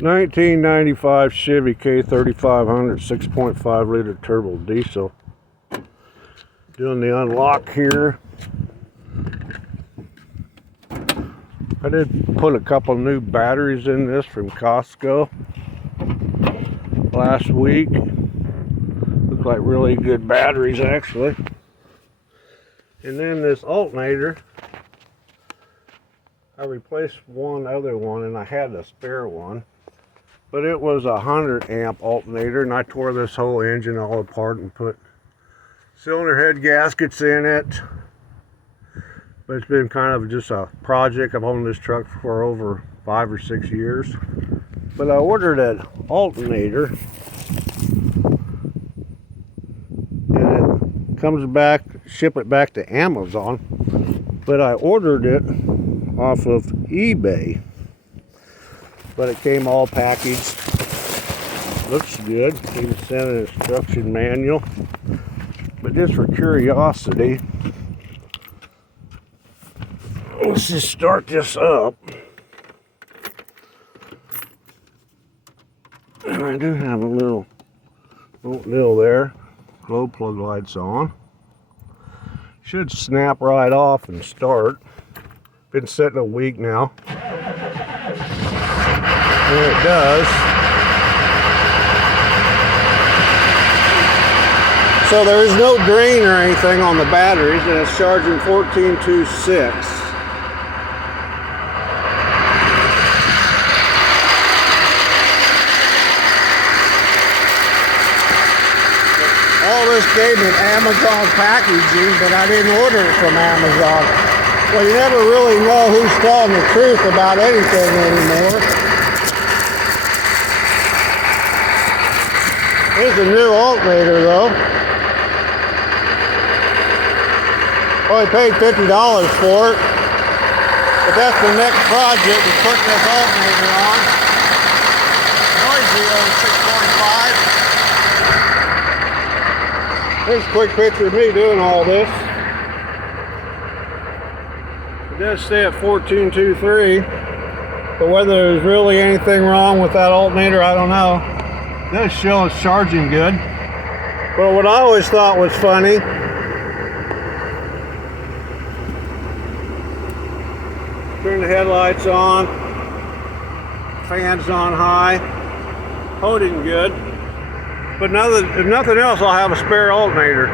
1995 Chevy K3500 6.5 liter turbo diesel. Doing the unlock here. I did put a couple new batteries in this from Costco last week. Look like really good batteries actually. And then this alternator, I replaced one other one and I had a spare one. But it was a 100 amp alternator, and I tore this whole engine all apart and put cylinder head gaskets in it. But it's been kind of just a project. I've owned this truck for over 5 or 6 years. But I ordered an alternator, and it comes back, ship it back to Amazon. But I ordered it off of eBay. But it came all packaged. Looks good. Even sent an instruction manual. But just for curiosity, let's just start this up. And I do have a little deal there. Glow plug lights on. Should snap right off and start. Been sitting a week now. And it does. So there is no drain or anything on the batteries, and it's charging 1426. All this came in Amazon packaging, but I didn't order it from Amazon. Well, you never really know who's telling the truth about anything anymore. Here's a new alternator though. Only paid $50 for it. But that's the next project, is putting this alternator on. Noisy on 6.5. Here's a quick picture of me doing all this. It does stay at 1423. But whether there's really anything wrong with that alternator, I don't know. This show is charging good. But what I always thought was funny, turn the headlights on, fans on high, holding good. But if nothing else, I'll have a spare alternator.